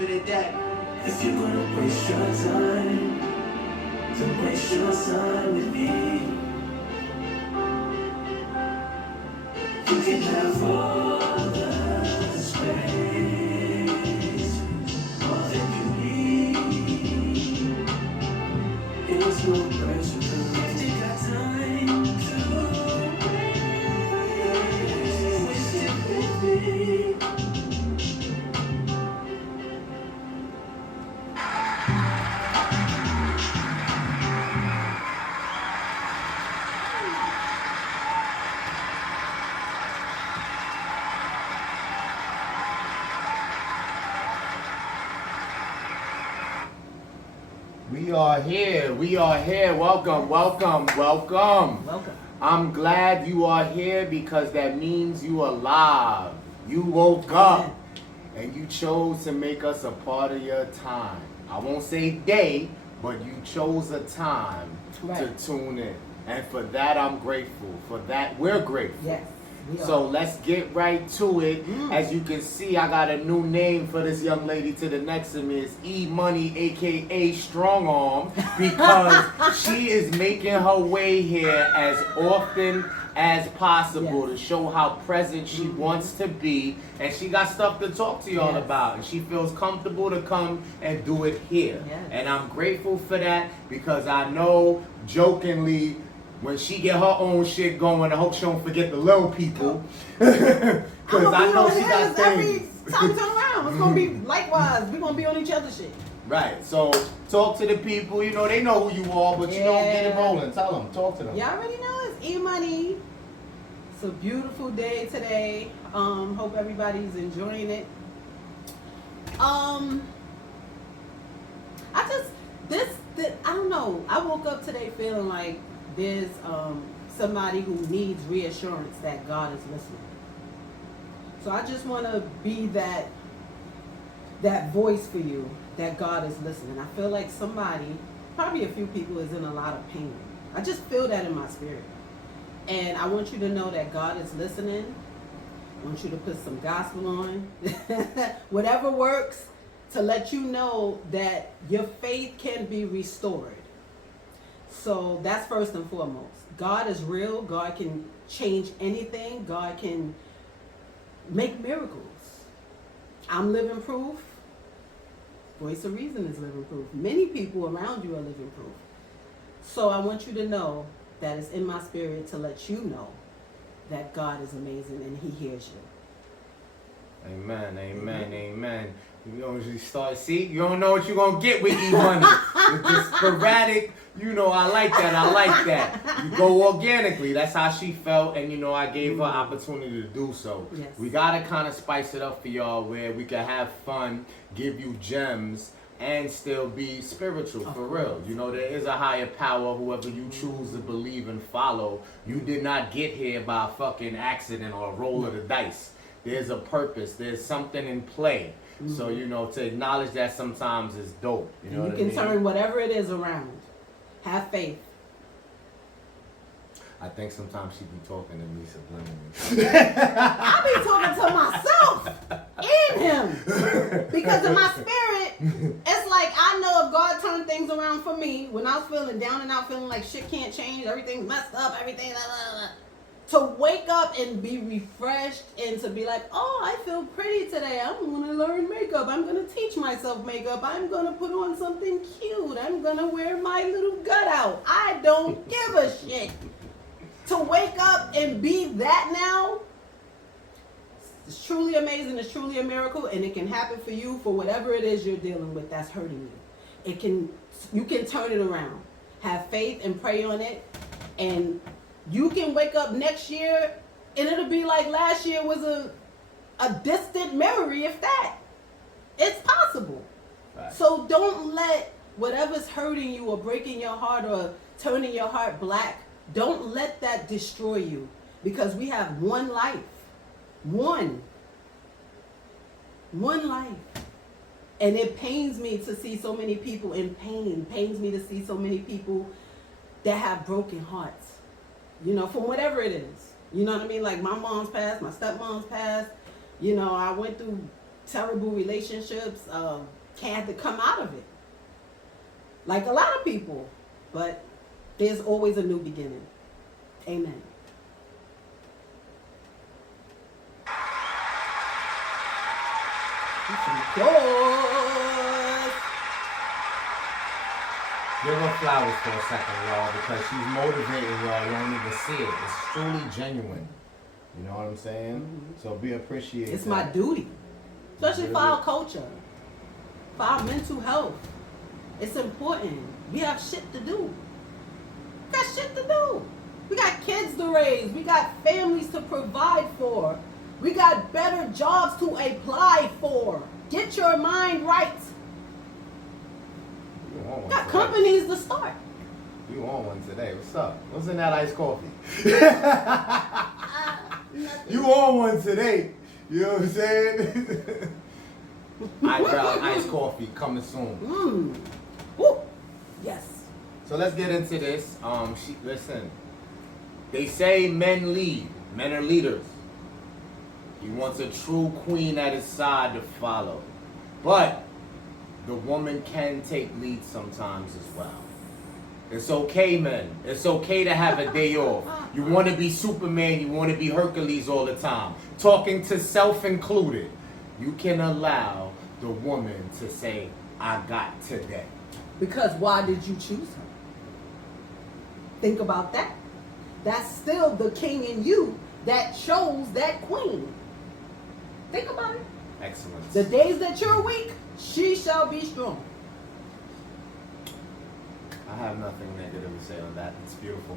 leave it at that. If you're gonna waste your time, don't waste your time with me. You can have all the space, all that you need. There's no pressure if you got time to waste it with me. We are here. Welcome. Welcome. I'm glad you are here because that means you are alive. You woke up and you chose to make us a part of your time. I won't say day, but you chose a time to tune in. And for that, I'm grateful. For that, we're grateful. Yes. So let's get right to it. As you can see, I got a new name for this young lady to the next of me. It's E Money, aka Strong Arm, because she is making her way here as often as possible to show how present she wants to be, and she got stuff to talk to y'all about, and she feels comfortable to come and do it here. And I'm grateful for that because I know jokingly, when she get her own shit going, I hope she don't forget the little people. Because I know she got things. Every time we turn around, it's going to be likewise. We're going to be on each other's shit. Right. So talk to the people. You know, they know who you are, but you don't get it rolling. Tell them. Talk to them. Y'all already know it's E-Money. It's a beautiful day today. Hope everybody's enjoying it. I don't know. I woke up today feeling like there's somebody who needs reassurance that God is listening. So I just want to be that voice for you, that God is listening. I feel like somebody, probably a few people, is in a lot of pain. I just feel that in my spirit. And I want you to know that God is listening. I want you to put some gospel on. Whatever works to let you know that your faith can be restored. So that's first and foremost. God is real. God can change anything. God can make miracles. I'm living proof. Voice of Reason is living proof. Many people around you are living proof. So I want you to know that it's in my spirit to let you know that God is amazing and He hears you. Amen. You know, you start, see, you don't know what you're going to get with E-Money. It's just sporadic. You know, I like that. You go organically. That's how she felt, and, you know, I gave her opportunity to do so. Yes. We got to kind of spice it up for y'all where we can have fun, give you gems, and still be spiritual, for real. You know, there is a higher power, whoever you choose to believe and follow. You did not get here by a fucking accident or a roll of the dice. There's a purpose. There's something in play. So, you know, to acknowledge that sometimes is dope. You know you can turn whatever it is around. Have faith. I think sometimes she be talking to me subliminally. I be talking to myself in him. Because in my spirit, it's like I know if God turned things around for me, when I was feeling down and out, feeling like shit can't change, everything's messed up, everything, blah, blah, blah. To wake up and be refreshed and to be like, oh, I feel pretty today. I'm going to learn makeup. I'm going to teach myself makeup. I'm going to put on something cute. I'm going to wear my little gut out. I don't give a shit. To wake up and be that now, it's truly amazing. It's truly a miracle, and it can happen for you for whatever it is you're dealing with that's hurting you. You can turn it around. Have faith and pray on it, and you can wake up next year and it'll be like last year was a distant memory, if that. It's possible. Right. So don't let whatever's hurting you or breaking your heart or turning your heart black, don't let that destroy you, because we have one life. One life. And it pains me to see so many people in pain. Pains me to see so many people that have broken hearts. You know, from whatever it is. You know what I mean? Like my mom's passed, my stepmom's passed. You know, I went through terrible relationships had to come out of it. Like a lot of people. But there's always a new beginning. Amen. Give her flowers for a second, y'all, because she's motivating y'all. You don't even see it. It's truly genuine. You know what I'm saying? Mm-hmm. So be appreciated. It's my duty. Especially for our culture. For our mental health. It's important. We have shit to do. We got shit to do. We got kids to raise. We got families to provide for. We got better jobs to apply for. Get your mind right. You Got companies to start. You on one today. What's up? What's in that iced coffee? You on one today. You know what I'm saying? Eyebrow iced coffee coming soon. Woo. Yes. So let's get into this. Listen. They say men lead. Men are leaders. He wants a true queen at his side to follow. But the woman can take lead sometimes as well. It's okay, men. It's okay to have a day off. You want to be Superman, you want to be Hercules all the time. Talking to self included. You can allow the woman to say, I got today. Because why did you choose her? Think about that. That's still the king in you that chose that queen. Think about it. Excellent. The days that you're weak, she shall be strong. I have nothing negative to say on that. It's beautiful.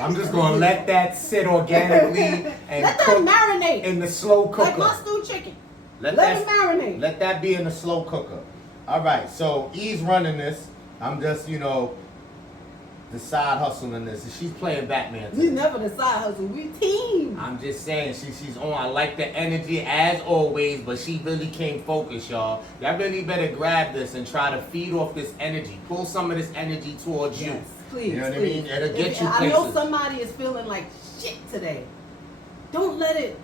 I'm just going to let that sit organically and let cook that marinate in the slow cooker. like my stewed chicken. Let it marinate. Let that be in the slow cooker. All right, so E's running this. I'm just, the side hustle in this. She's playing Batman today. We never the side hustle. We team. I'm just saying, she's on. I like the energy as always, but she really came focused, y'all. Y'all really better grab this and try to feed off this energy. Pull some of this energy towards you. Please, You know what I mean? It'll get you I places. know somebody is feeling like shit today. Don't let it.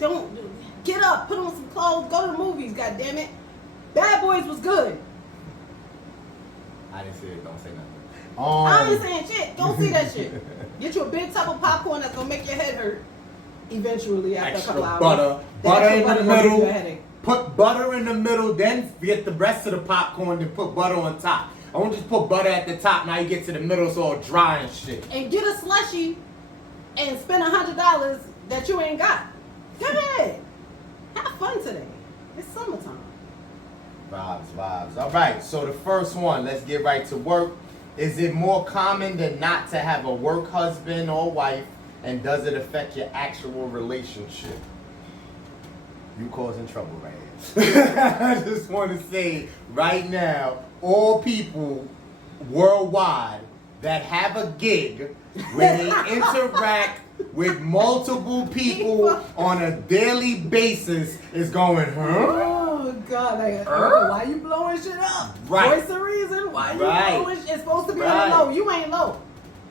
Don't get up. Put on some clothes. Go to the movies. God damn it. Bad Boys was good. I didn't say it. Don't say nothing. I ain't saying shit. Don't see that shit. Get you a big tub of popcorn that's gonna make your head hurt. Eventually, after Extra a couple hours. butter. The Butter extra in the butter gonna give you a middle. headache. Put butter in the middle, then get the rest of the popcorn, then put butter on top. I won't just put butter at the top. Now you get to the middle, it's all dry and shit. And get a slushie and spend $100 that you ain't got. Go ahead. Have fun today. It's summertime. Vibes. All right, so the first one, let's get right to work. Is it more common than not to have a work husband or wife, and does it affect your actual relationship? You causing trouble right here. I just want to say right now, all people worldwide that have a gig where they interact with multiple people on a daily basis is going, huh? Oh God! Why you blowing shit up? Right. Voice the reason why you Right. blowing shit. It's supposed to be Right. on low. You ain't low.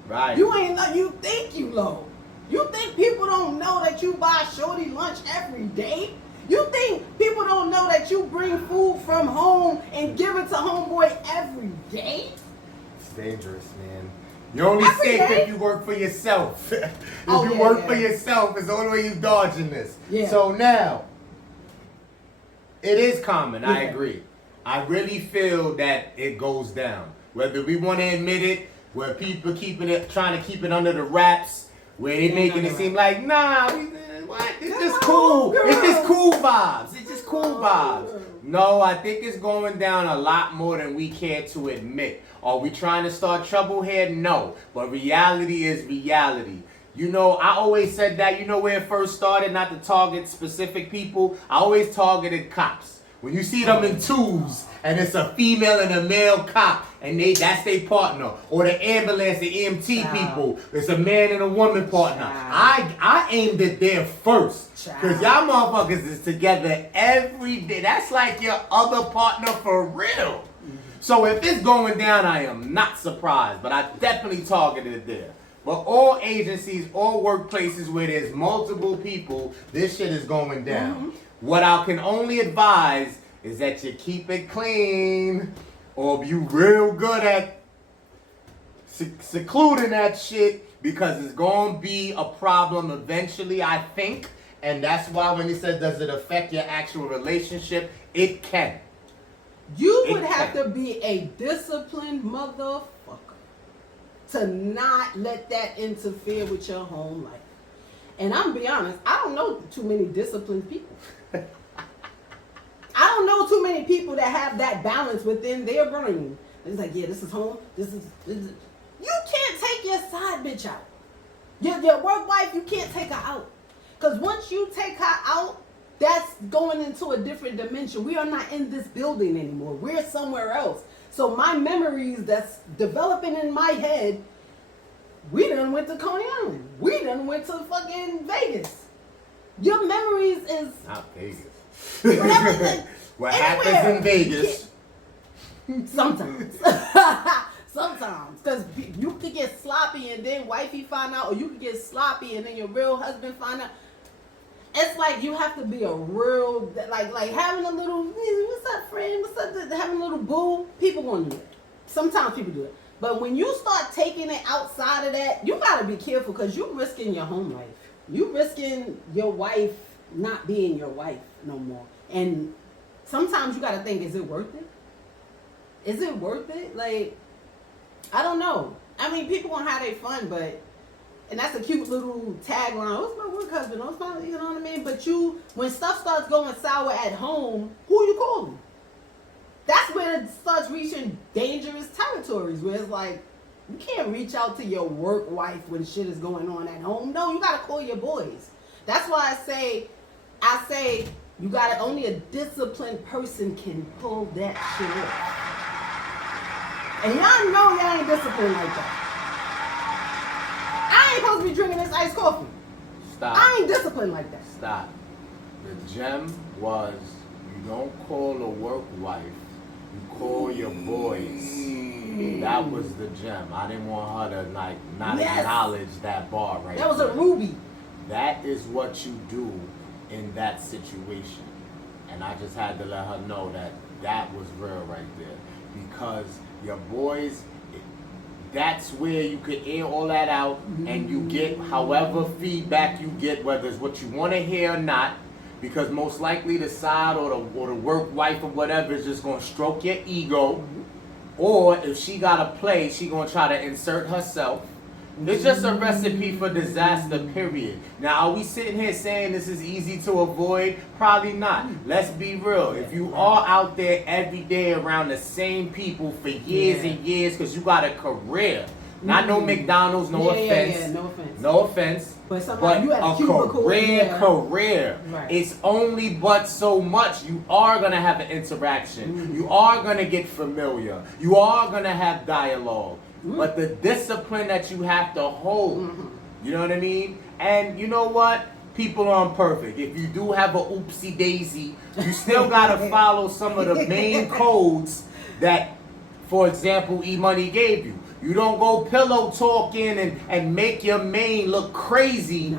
Right. You ain't low. You think you low. You think people don't know that you buy shorty lunch every day? You think people don't know that you bring food from home and give it to homeboy every day? It's dangerous, man. You're only Every safe day? if you work for yourself. If Oh, you yeah, work yeah. for yourself, it's the only way you dodging this. Yeah. So now, it is common, I Yeah. agree. I really feel that it goes down. Whether we want to admit it, where people trying to keep it under the wraps, where they making it seem like, nah, what? It's just cool. It's just cool vibes. It's just cool vibes. No, I think it's going down a lot more than we care to admit. Are we trying to start trouble here? No. But reality is reality. I always said that, where it first started, not to target specific people. I always targeted cops. When you see them in twos and it's a female and a male cop and that's their partner, or the ambulance, the EMT people, it's a man and a woman partner. I aimed it there first, because y'all motherfuckers is together every day. That's like your other partner for real. So if it's going down, I am not surprised, but I definitely targeted it there. But all agencies, all workplaces where there's multiple people, this shit is going down. Mm-hmm. What I can only advise is that you keep it clean, or you real good at secluding that shit, because it's gonna be a problem eventually, I think. And that's why when he said, does it affect your actual relationship? It can. You would have to be a disciplined motherfucker to not let that interfere with your home life. And I'm gonna be honest, I don't know too many disciplined people. I don't know too many people that have that balance within their brain. It's like, yeah, this is home. This is. You can't take your side bitch out. Your work wife, you can't take her out. Because once you take her out, that's going into a different dimension. We are not in this building anymore. We're somewhere else. So my memories that's developing in my head, we done went to Coney Island. We done went to fucking Vegas. Your memories is... Not Vegas. Whatever. What happens in Vegas? Sometimes. Sometimes. Because you could get sloppy and then wifey find out, or you could get sloppy and then your real husband find out. It's like you have to be a real, like having a little, what's up, friend? What's up? Having a little boo. People want to do it. Sometimes people do it. But when you start taking it outside of that, you got to be careful, because you're risking your home life. You're risking your wife not being your wife no more. And sometimes you got to think, is it worth it? Is it worth it? Like, I don't know. I mean, people gonna have their fun, but, and that's a cute little tagline. Oh, it's my work husband. Oh, it's my, you know what I mean? But when stuff starts going sour at home, who you calling? That's when it starts reaching dangerous territories, where it's like, you can't reach out to your work wife when shit is going on at home. No, you gotta call your boys. That's why I say, you gotta, only a disciplined person can pull that shit off. And y'all know y'all ain't disciplined like that. I ain't supposed to be drinking this iced coffee. Stop. I ain't disciplined like that. Stop. The gem was, you don't call a work wife, you call your boys. That was the gem. I didn't want her to not acknowledge that bar right there. That was a ruby. That is what you do in that situation. And I just had to let her know that was real right there. Because your boys, that's where you could air all that out, and you get however feedback you get, whether it's what you want to hear or not, because most likely the side or the work wife or whatever is just going to stroke your ego, or if she got to play, she going to try to insert herself. It's just a recipe for disaster, period. Now, are we sitting here saying this is easy to avoid? Probably not. Let's be real. If you are out there every day around the same people for years and years, because you got a career, not no McDonald's, no offense. No offense. No offense. But you had a career. Right. It's only but so much. You are going to have an interaction. You are going to get familiar. You are going to have dialogue. But the discipline that you have to hold, you know what I mean? And you know what? People aren't perfect. If you do have a oopsie daisy, you still got to follow some of the main codes that, for example, E-Money gave you. You don't go pillow talking and make your main look crazy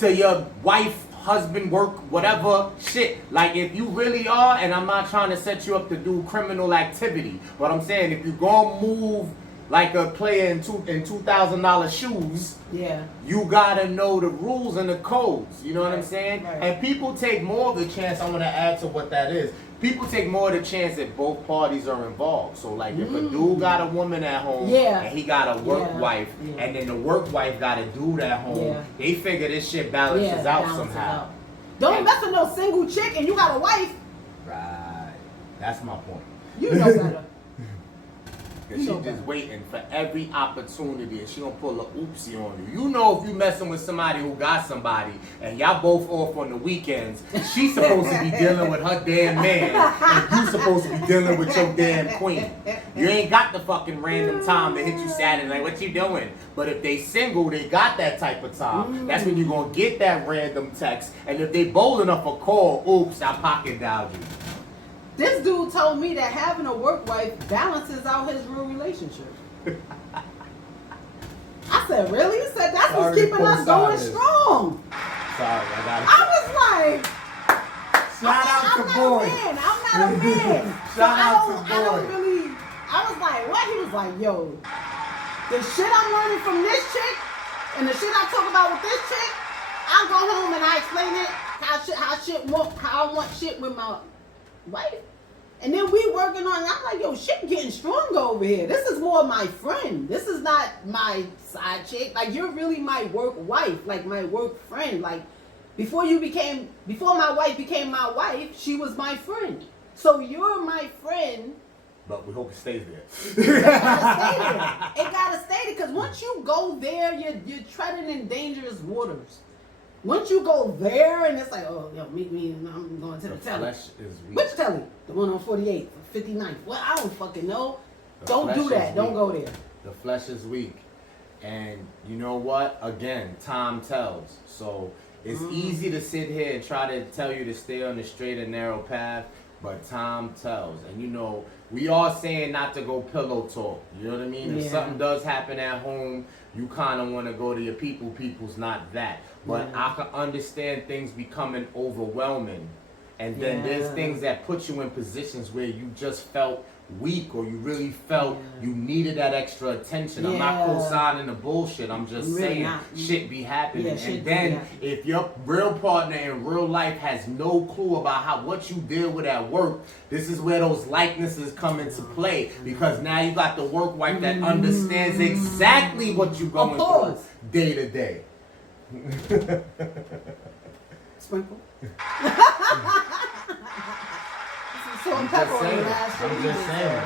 to your wife, husband, work, whatever shit. Like, if you really are, and I'm not trying to set you up to do criminal activity, but I'm saying if you're going to move like a player in $2,000 shoes, you gotta know the rules and the codes. You know what I'm saying? Right. And people take more of the chance. I'm gonna add to what that is. People take more of the chance that both parties are involved. So like, if a dude got a woman at home and he got a work wife, and then the work wife got a dude at home, they figure this shit balances out somehow. Don't mess with no single chick and you got a wife. Right. That's my point. You know better. Because she's just waiting for every opportunity, and she gonna pull a oopsie on you. You know, if you messing with somebody who got somebody, and y'all both off on the weekends, she's supposed to be dealing with her damn man, and you supposed to be dealing with your damn queen. You ain't got the fucking random time to hit you Saturday, like, what you doing? But if they single, they got that type of time. That's when you gonna get that random text, and if they bold enough for call, oops, I pocket dialed you. This dude told me that having a work wife balances out his real relationship. I said, really? He said, that's what's Sorry, keeping us going strong. Sorry, I got it. I was like, Shout out to I'm Boy. not a man. Shout out to I don't Boy. really, I was like, what? He was like, yo, the shit I'm learning from this chick and the shit I talk about with this chick, I go home and I explain it how I want shit with my wife. And then we working on it. I'm like, yo, shit getting stronger over here. This is more my friend. This is not my side chick. Like, you're really my work wife, like my work friend. Like, before my wife became my wife, she was my friend. So you're my friend. But we hope it stays there. It gotta stay there. It gotta stay there, because once you go there, you're treading in dangerous waters. Once you go there and it's like, oh, yo, meet me and I'm going to the telly. Flesh is weak. Which telly? The one on 48th, 59th. Well, I don't fucking know. The Don't flesh do that. is Don't weak. go there. The flesh is weak. And you know what? Again, time tells. So it's easy to sit here and try to tell you to stay on the straight and narrow path, but time tells. And you know, we are saying not to go pillow talk. You know what I mean? If something does happen at home, you kind of want to go to your people's not that. But I can understand things becoming overwhelming. And then there's things that put you in positions where you just felt weak, or you really felt you needed that extra attention. I'm not co-signing the bullshit. I'm just Really saying not. shit be happening. Yeah, shit and be then happening. if your real partner in real life has no clue about what you deal with at work, this is where those likenesses come into play. Because now you got the work wife that understands exactly what you're going through day to day. Sprinkle. Salt and pepper on the last shit. I'm just saying.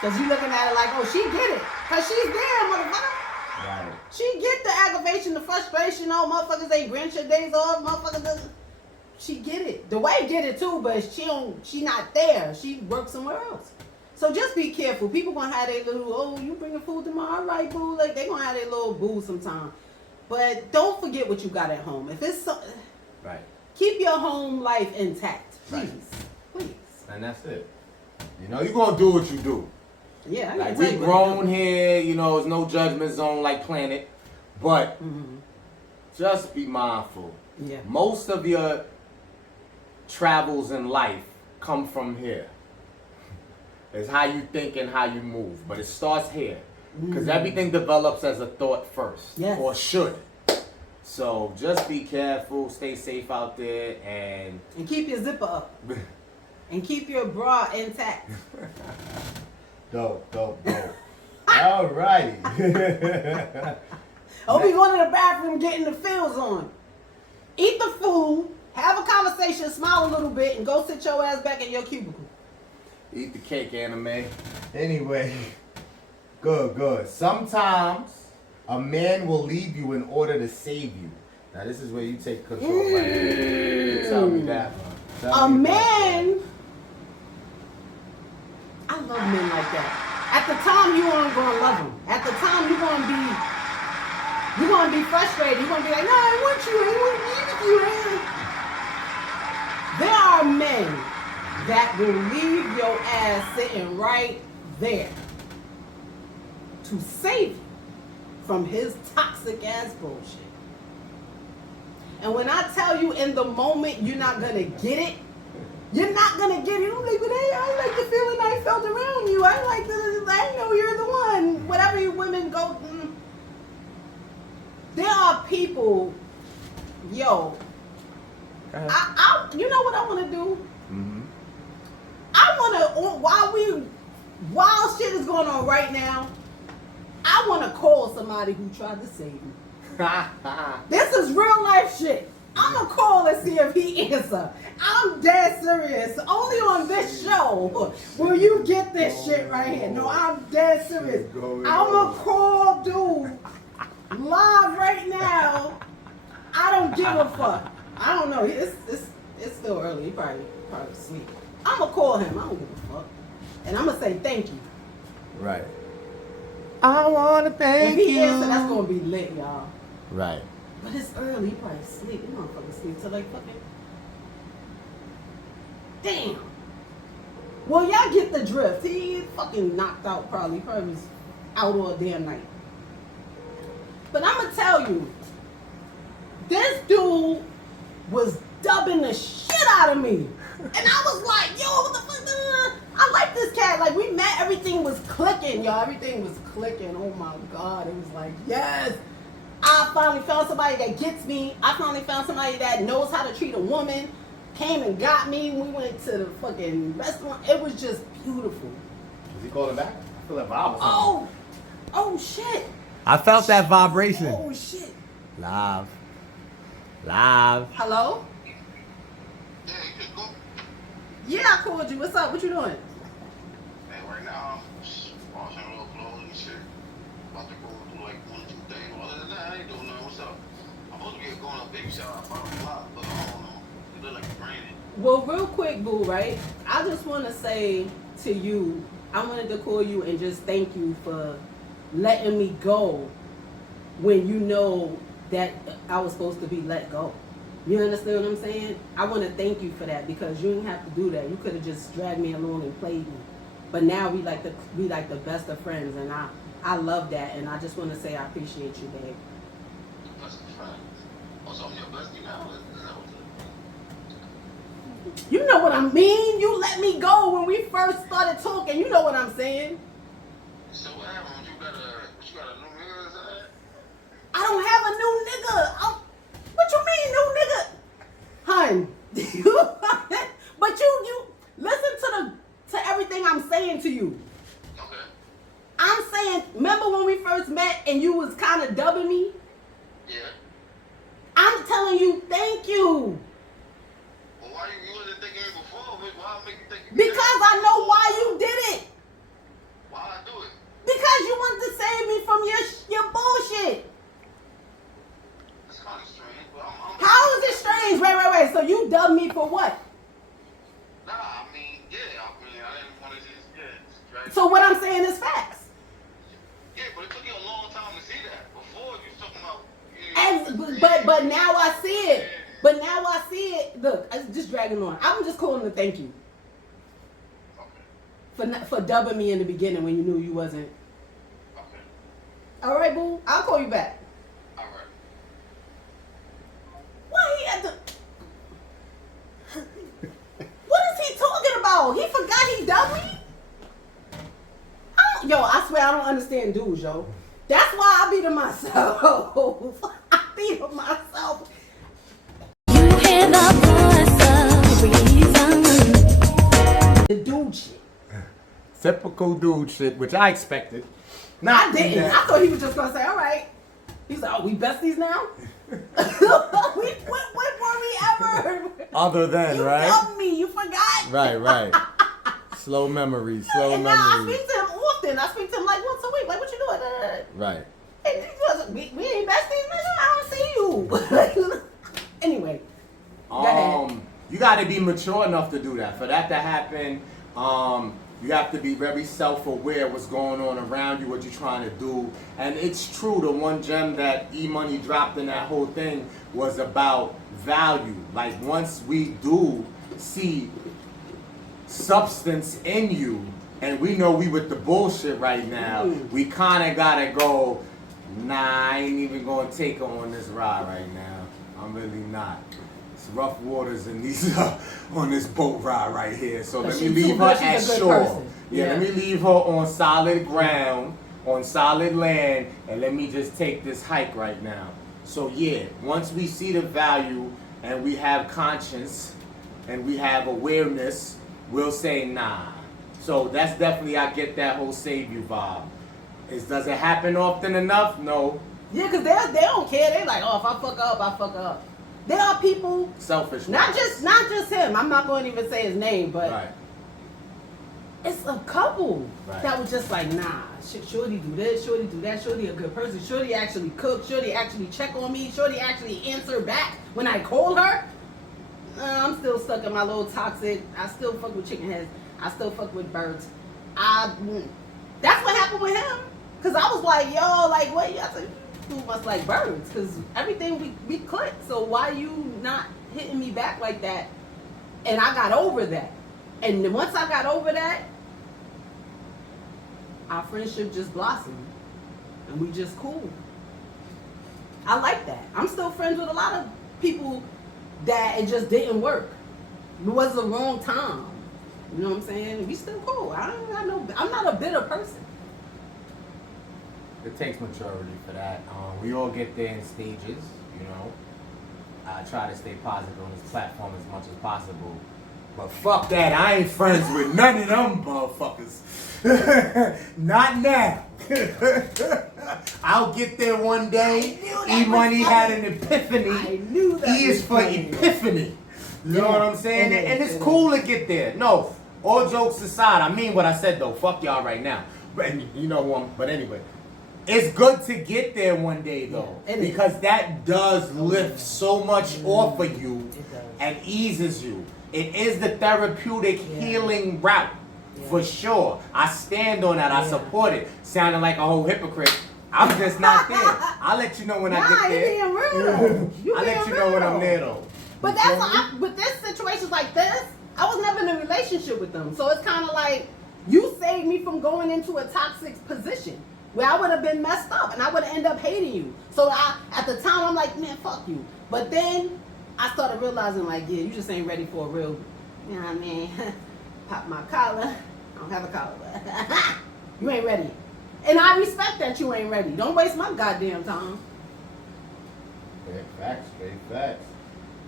Because you looking at it like, oh, she get it. Because she's there, motherfucker. Right. She get the aggravation, the frustration. Oh, motherfuckers ain't grant your days off. Motherfuckers, she get it. The wife get it too, but she not there. She works somewhere else. So just be careful. People gonna have their little, oh, you bringing food tomorrow? All right, boo. Like, they gonna have their little boo sometime. But don't forget what you got at home. If it's so, Right. keep your home life intact, please. Right. Please. And that's it. You know, you're gonna do what you do. Yeah, I Like, can tell we you what grown to do. here, you know, there's no judgment zone like Planet. But just be mindful. Yeah. Most of your travels in life come from here. It's how you think and how you move. But it starts here. Because everything develops as a thought first. Yes. Or should. So just be careful, stay safe out there, and keep your zipper up. And keep your bra intact. Dope. All righty. Don't be going to the bathroom getting the feels on. Eat the food, have a conversation, smile a little bit, and go sit your ass back in your cubicle. Eat the cake, anime. Anyway, good. Sometimes a man will leave you in order to save you. Now this is where you take control. Right here. You tell me that, man. Tell A me about man, I love men like that. At the time, you aren't going to love them. At the time, you're going to be frustrated. You're going to be like, no, I want you. I want to be with you. There are men that will leave your ass sitting right there to save you from his toxic ass bullshit. And when I tell you in the moment you're not going to get it, you're not going to get it. I'm like, but hey, I like the feeling I felt around you. I know you're the one. Whatever you women go through. There are people, yo, you know what I want to do? I want to, while shit is going on right now, I want to call somebody who tried to save me. This is real life shit. I'm going to call and see if he answer. I'm dead serious. Only on this show will you get this shit right here. No, I'm dead serious. I'm going to call dude live right now. I don't give a fuck. I don't know. It's still early. He probably asleep. I'm going to call him. I don't give a fuck. And I'm going to say thank you. Right. I want to thank If he you. answer, that's going to be lit, y'all. Right. But it's early. He probably sleep. He motherfucker sleep till like fucking... Damn. Well, y'all get the drift. He fucking knocked out probably. He probably was out all damn night. But I'm gonna tell you, this dude was dubbing the shit out of me. And I was like, yo, what the fuck? I like this cat. Like, we met, everything was clicking, y'all. Everything was clicking. Oh my God. It was like, yes. I finally found somebody that gets me. I finally found somebody that knows how to treat a woman. Came and got me. We went to the fucking restaurant. It was just beautiful. Is he calling back? I feel like Bob or something. Oh shit. I felt that vibration. Oh shit. Live. Hello? Yeah, you just go. Yeah, I called you. What's up? What you doing? Man, right now, I'm just washing a little clothes and shit. About to go do like 1 or 2 things. Other than that, I ain't doing nothing. What's up? I'm supposed to be going to a baby shower at 5 o'clock, but I don't know. It look like it's raining. Well, real quick, boo, right? I just want to say to you, I wanted to call you and just thank you for letting me go when you know that I was supposed to be let go. You understand what I'm saying? I want to thank you for that because you didn't have to do that. You could have just dragged me along and played me. But now we like the best of friends, and I love that, and I just want to say I appreciate you, babe. Best of friends. Also, I'm your bestie now. Is that what You know what I mean? You let me go when we first started talking. You know what I'm saying? So what happened? You got a new nigga or something? I don't have a new nigga. What you mean, new nigga? Hun. But you listen to everything I'm saying to you. Okay. I'm saying, remember when we first met and you was kind of dubbing me? Yeah. I'm telling you, thank you. Well, why you wasn't thinking it before? Why make you think you Because I know why you did it. Why I do it? Because you wanted to save me from your bullshit. It's kind of strange, but I'm How is it strange? Wait. So you dubbed me for what? Nah, I mean, I didn't want to just drag. So what I'm saying is facts. Yeah, but it took you a long time to see that. Before you was talking about. But now I see it. But now I see it. Look, it's just dragging on. I'm just calling to thank you for dubbing me in the beginning when you knew you wasn't. Okay. All right, boo. I'll call you back. All right. Why he had to? What is he talking about? He forgot he dubbed me? I swear I don't understand dudes, yo. That's why I be to myself. I be to myself. You hear the voice of reason. The dude shit. Typical dude shit, which I expected. I didn't. I thought he was just gonna say, all right. He's like, oh, we besties now? When were we ever? Other than, You right? dubbed me. You forgot? Right. Slow memories. And now I speak to him often. I speak to him like once a week. Like, what you doing? Right. And he goes, we ain't besties, nigga. I don't see you. Anyway. Go ahead. You got to be mature enough to do that. For that to happen, you have to be very self-aware what's going on around you, what you're trying to do. And it's true, the one gem that E-Money dropped in that whole thing was about value. Like, once we do see substance in you, and we know we with the bullshit right now, we kind of got to go, nah, I ain't even going to take her on this ride right now. I'm really not. It's rough waters in these on this boat ride right here. So let me leave her at shore. Yeah, let me leave her on solid ground, on solid land, and let me just take this hike right now. So yeah, once we see the value and we have conscience and we have awareness, we'll say nah. So that's definitely, I get that whole save you vibe. Does it happen often enough? No. Yeah, because they don't care. They like, oh, if I fuck up, I fuck up. There are people, Selfish. not just him. I'm not going to even say his name, but Right. it's a couple Right. that was just like, nah, Shorty do this, Shorty do that, Shorty a good person, Shorty actually cook, Shorty actually check on me, Shorty actually answer back when I call her. I'm still stuck in my little toxic. I still fuck with chicken heads. I still fuck with birds. That's what happened with him. Cause I was like, yo, like what? I said, you must like birds. Cause everything we clicked. So why you not hitting me back like that? And I got over that. And then once I got over that, our friendship just blossomed. And we just cool. I like that. I'm still friends with a lot of people that it just didn't work. It was the wrong time. You know what I'm saying? We still cool. I'm not a bitter person. It takes maturity for that. We all get there in stages, you know. I try to stay positive on this platform as much as possible. But fuck that, I ain't friends with none of them motherfuckers. Not now. I'll get there one day. E-Money had an epiphany. I knew that. E is was for coming. epiphany. You know what I'm saying? It is, And it's it cool to get there. No, all jokes aside, I mean what I said though. Fuck y'all right now. But you know who I'm, but anyway. It's good to get there one day though. Yeah, it is. Because that does lift so much off of you It does. and eases you. It is the therapeutic healing route. Yeah. For sure. I stand on that. I Yeah. support it. Sounding like a whole hypocrite. I'm just not there. I'll let you know when I Nah, get you there. being real though. You I'll let being you know when real. I'm there though. But You that's feel why me? with this situations like this, I was never in a relationship with them. So it's kind of like you saved me from going into a toxic position where I would have been messed up and I would have ended up hating you. So at the time I'm like, man, fuck you. But then I started realizing like, yeah, you just ain't ready for a real, you know what I mean? Pop my collar. I don't have a collar, but you ain't ready. And I respect that you ain't ready. Don't waste my goddamn time. Straight facts, straight facts.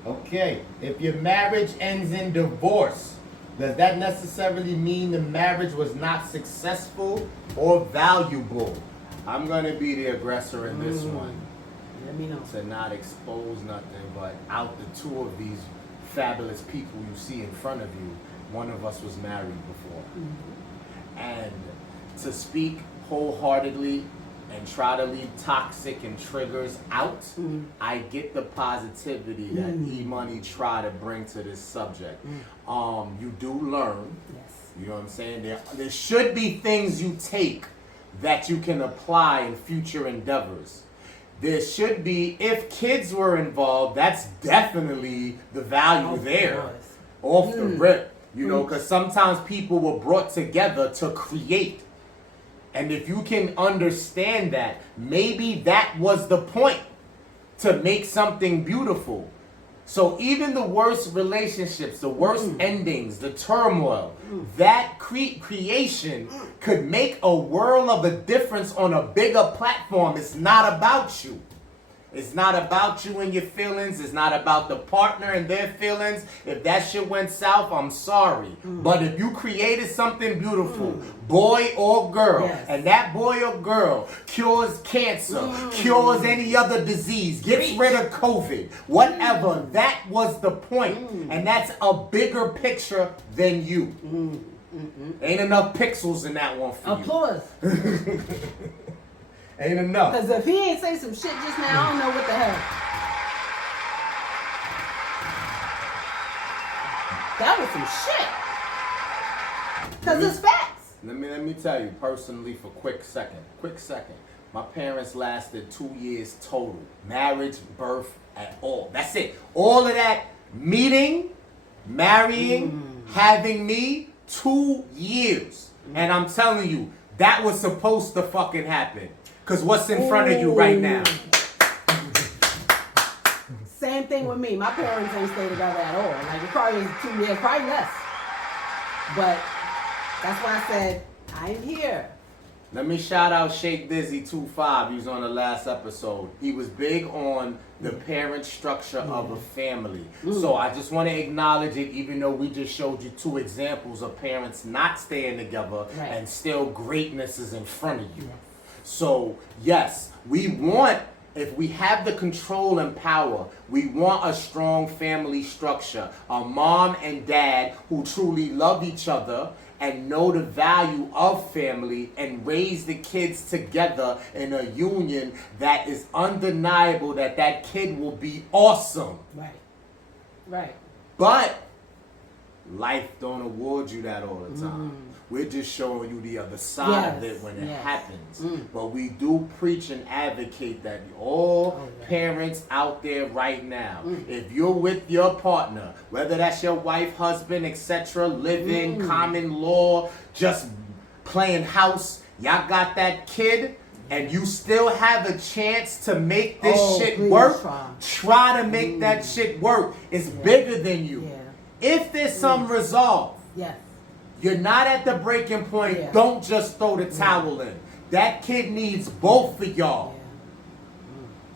Okay, if your marriage ends in divorce, does that necessarily mean the marriage was not successful or valuable? I'm gonna be the aggressor in this one. Let me know. To not expose nothing, but out the two of these fabulous people you see in front of you, one of us was married before. And to speak wholeheartedly and try to leave toxic and triggers out, I get the positivity that E-Money try to bring to this subject. You do learn, Yes. you know what I'm saying? There should be things you take that you can apply in future endeavors. There should be, if kids were involved, that's definitely the value Of there. course. Off the rip, you know, because sometimes people were brought together to create. And if you can understand that, maybe that was the point, to make something beautiful. So even the worst relationships, the worst endings, the turmoil, that creation could make a world of a difference on a bigger platform. It's not about you. It's not about you and your feelings. It's not about the partner and their feelings. If that shit went south, I'm sorry. But if you created something beautiful, boy or girl, Yes. and that boy or girl cures cancer, cures any other disease, gets rid of COVID, whatever, that was the point. And that's a bigger picture than you. Ain't enough pixels in that one for you. Applause. Ain't enough. Because if he ain't say some shit just now, I don't know what the hell. That was some shit. Because it's facts. Let me tell you personally for quick second. My parents lasted 2 years total. Marriage, birth, at all. That's it. All of that meeting, marrying, having me, 2 years. And I'm telling you, that was supposed to fucking happen. Because what's in front of you right now? Same thing with me. My parents ain't stay together at all. Like it probably was 2 years, probably less. But that's why I said, I'm here. Let me shout out Sheikh Dizzy 25. He was on the last episode. He was big on the parent structure of a family. So I just want to acknowledge it, even though we just showed you 2 examples of parents not staying together Right. and still greatness is in front of you. So yes, we want, if we have the control and power, we want a strong family structure. A mom and dad who truly love each other and know the value of family and raise the kids together in a union that is undeniable, that kid will be awesome. Right. But life don't award you that all the time. We're just showing you the other side of Yes, it when it yes. happens. But we do preach and advocate that all parents out there right now, if you're with your partner, whether that's your wife, husband, etc., living, common law, just playing house, y'all got that kid, and you still have a chance to make this shit please work, try. try to make that shit work. It's bigger than you. Yeah. If there's some resolve, Yes. you're not at the breaking point, Yeah. don't just throw the towel in. That kid needs both of y'all.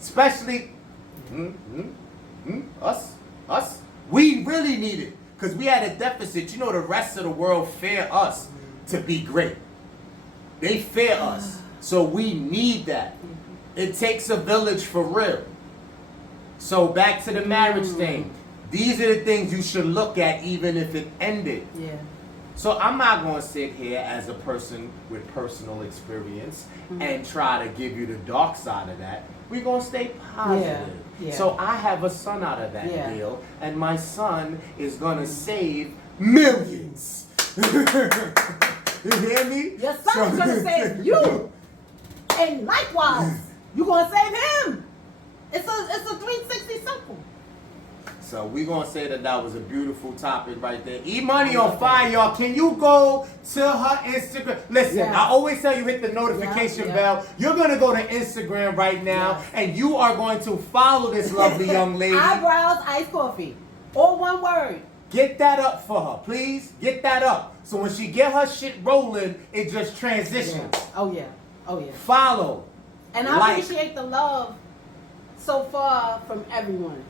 Especially us. We really need it. Because we had a deficit. You know, the rest of the world fear us to be great. They fear us. So we need that. It takes a village for real. So back to the marriage thing. These are the things you should look at even if it ended. Yeah. So I'm not going to sit here as a person with personal experience and try to give you the dark side of that. We're going to stay positive. Yeah. So I have a son out of that Yeah. deal, and my son is going to save millions. You hear me? Your son's gonna save you, and likewise, you gonna save him. It's a 360 circle. So we're going to say that was a beautiful topic right there. E-Money on fire, y'all. Can you go to her Instagram? Listen, Yes. I always tell you hit the notification Yeah. bell. You're going to go to Instagram right now, Yes. and you are going to follow this lovely young lady. Eyebrows, iced coffee, all one word. Get that up for her, please. Get that up. So when she get her shit rolling, it just transitions. Oh yeah. Oh yeah. Follow. And I Like. appreciate the love so far from everyone.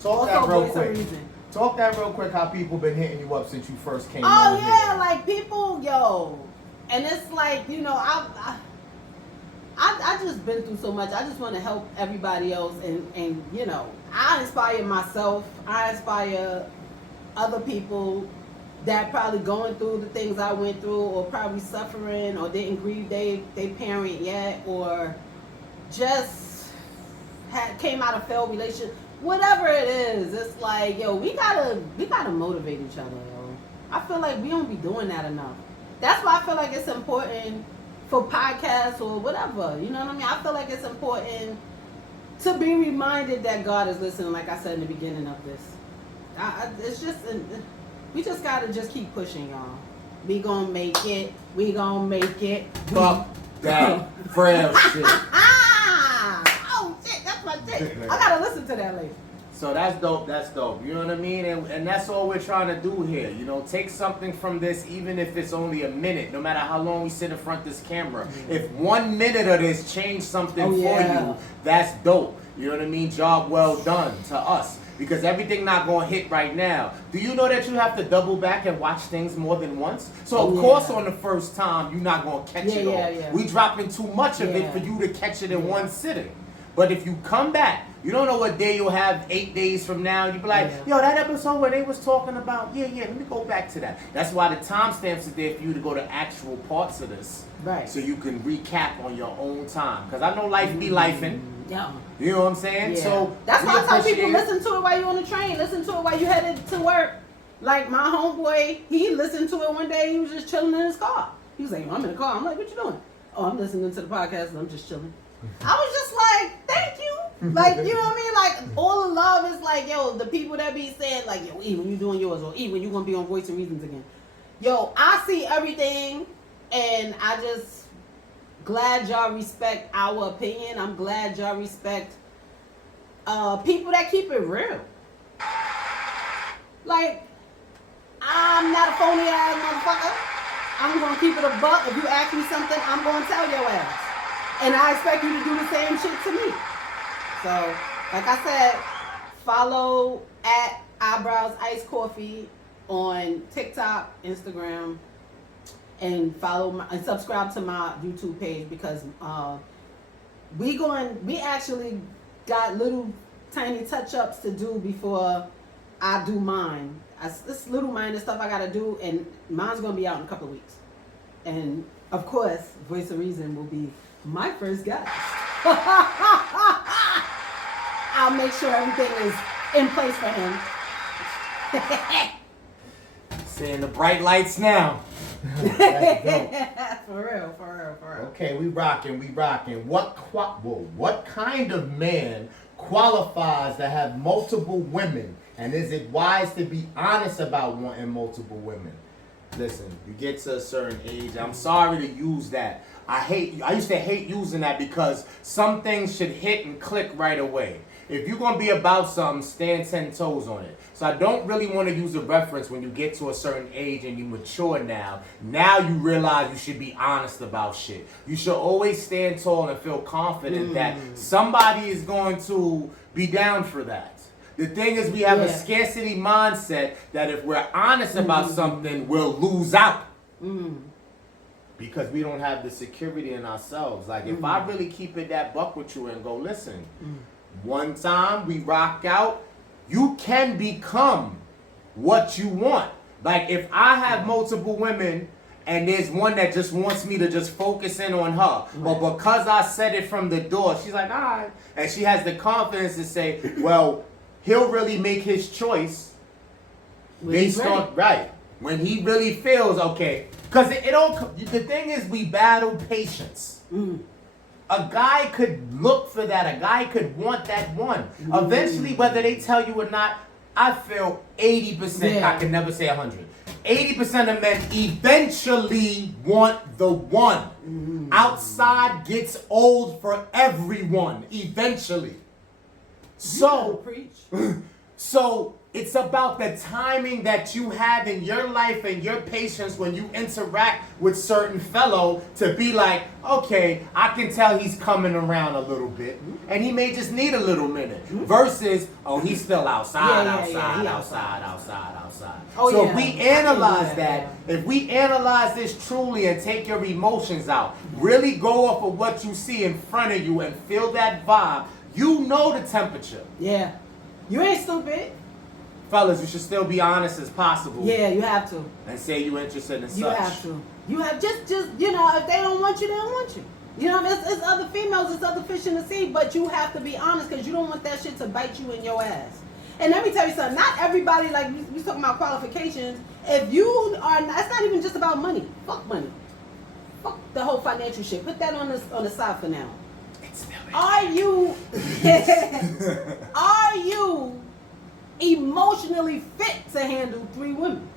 Talk Also, that real voice of quick. reason. Talk that real quick how people been hitting you up since you first came Oh on yeah, here. like people, yo, and it's like, you know, I just been through so much. I just want to help everybody else, and you know, I inspire myself. I inspire other people that probably going through the things I went through, or probably suffering, or didn't grieve they parent yet, or just came out of failed relationship. Whatever it is, it's like, yo, we gotta motivate each other, yo. I feel like we don't be doing that enough. That's why I feel like it's important for podcasts or whatever. You know what I mean? I feel like it's important to be reminded that God is listening, like I said in the beginning of this. It's just, we just gotta just keep pushing, y'all. We gonna make it. We gonna make it. Fuck that frail shit. Oh shit, that's my shit. I gotta listen to that later. So that's dope. That's dope. You know what I mean? And that's all we're trying to do here. You know, take something from this, even if it's only a minute. No matter how long we sit in front of this camera. If 1 minute of this changed something for you, that's dope. You know what I mean? Job well done to us. Because everything not going to hit right now. Do you know that you have to double back and watch things more than once? So of course on the first time you're not going to catch it all. Yeah. We dropping too much of it for you to catch it in one sitting. But if you come back, you don't know what day you'll have 8 days from now. You be like, yo, that episode where they was talking about, let me go back to that. That's why the timestamps are there for you to go to actual parts of this. Right. So you can recap on your own time. Because I know life be lifing. Yeah. You know what I'm saying? Yeah. So that's we why I tell people, appreciate it. listen to it while you're on the train. Listen to it while you headed to work. Like my homeboy, he listened to it one day. He was just chilling in his car. He was like, I'm in the car. I'm like, what you doing? Oh, I'm listening to the podcast and I'm just chilling. I was just like, thank you. Like, you know what I mean? Like, all the love is like, yo, the people that be saying, like, yo, E, when you doing yours, or E, when you gonna be on Voice and Reasons again. Yo, I see everything, and I just glad y'all respect our opinion. I'm glad y'all respect people that keep it real. Like, I'm not a phony ass motherfucker. I'm gonna keep it a buck. If you ask me something, I'm gonna tell your ass. And I expect you to do the same shit to me. So, like I said, follow at Eyebrows Iced Coffee on TikTok, Instagram, and and subscribe to my YouTube page, because we actually got little tiny touch-ups to do before I do mine. This little minor stuff I gotta do, and mine's gonna be out in a couple of weeks. And of course, Voice of Reason will be my first guest. I'll make sure everything is in place for him. Seeing the bright lights now. For real. Okay, we rocking. What kind of man qualifies to have multiple women? And is it wise to be honest about wanting multiple women? Listen, you get to a certain age. I'm sorry to use that. I used to hate using that because some things should hit and click right away. If you're gonna be about something, stand 10 toes on it. So I don't really want to use a reference when you get to a certain age and you mature now. Now you realize you should be honest about shit. You should always stand tall and feel confident that somebody is going to be down for that. The thing is, we have a scarcity mindset that if we're honest about something, we'll lose out. Because we don't have the security in ourselves. Like, if I really keep it that buck with you and go, listen, one time we rock out, you can become what you want. Like, if I have multiple women and there's one that just wants me to just focus in on her, but because I said it from the door, she's like, all right. And she has the confidence to say, well, he'll really make his choice based on, right, when he really feels okay. Because the thing is, we battle patience. A guy could look for that. A guy could want that one. Eventually, whether they tell you or not, I feel 80%, I can never say 100. 80% of men eventually want the one. Outside gets old for everyone, eventually. So it's about the timing that you have in your life and your patience when you interact with certain fellow to be like, okay, I can tell he's coming around a little bit and he may just need a little minute versus, oh, he's still outside. Oh, so if we analyze that, if we analyze this truly and take your emotions out, really go off of what you see in front of you and feel that vibe, you know the temperature. Yeah. You ain't stupid. Fellas, you should still be honest as possible. Yeah, you have to. And say you're interested in such. You have to. You have just you know, if they don't want you, they don't want you. You know, it's other females, it's other fish in the sea, but you have to be honest because you don't want that shit to bite you in your ass. And let me tell you something, not everybody, like we talking about qualifications, if you are, it's not even just about money. Fuck money. Fuck the whole financial shit. Put that on the side for now. Are you emotionally fit to handle 3 women?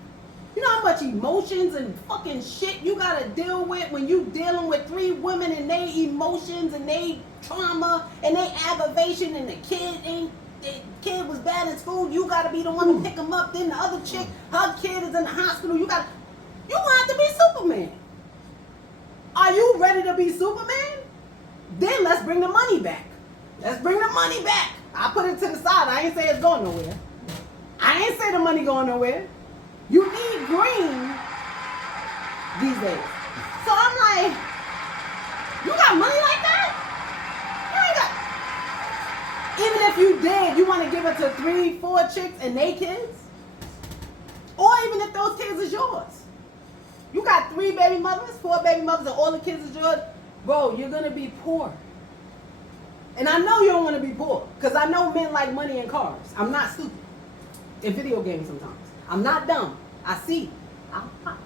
You know how much emotions and fucking shit you gotta deal with when you dealing with 3 women and they emotions and they trauma and they aggravation and the kid was bad in school. You gotta be the one to pick him up. Then the other chick, her kid is in the hospital. You have to be Superman. Are you ready to be Superman? Then let's bring the money back. Let's bring the money back. I put it to the side. I ain't say it's going nowhere. I ain't say the money going nowhere. You need green these days. So I'm like, you got money like that? You ain't got. Even if you did, you want to give it to 3, 4 chicks and they kids? Or even if those kids is yours. You got 3 baby mothers, 4 baby mothers, and all the kids is yours. Bro, you're going to be poor. And I know you don't want to be poor. Because I know men like money and cars. I'm not stupid. In video games sometimes. I'm not dumb. I see. I'll watch.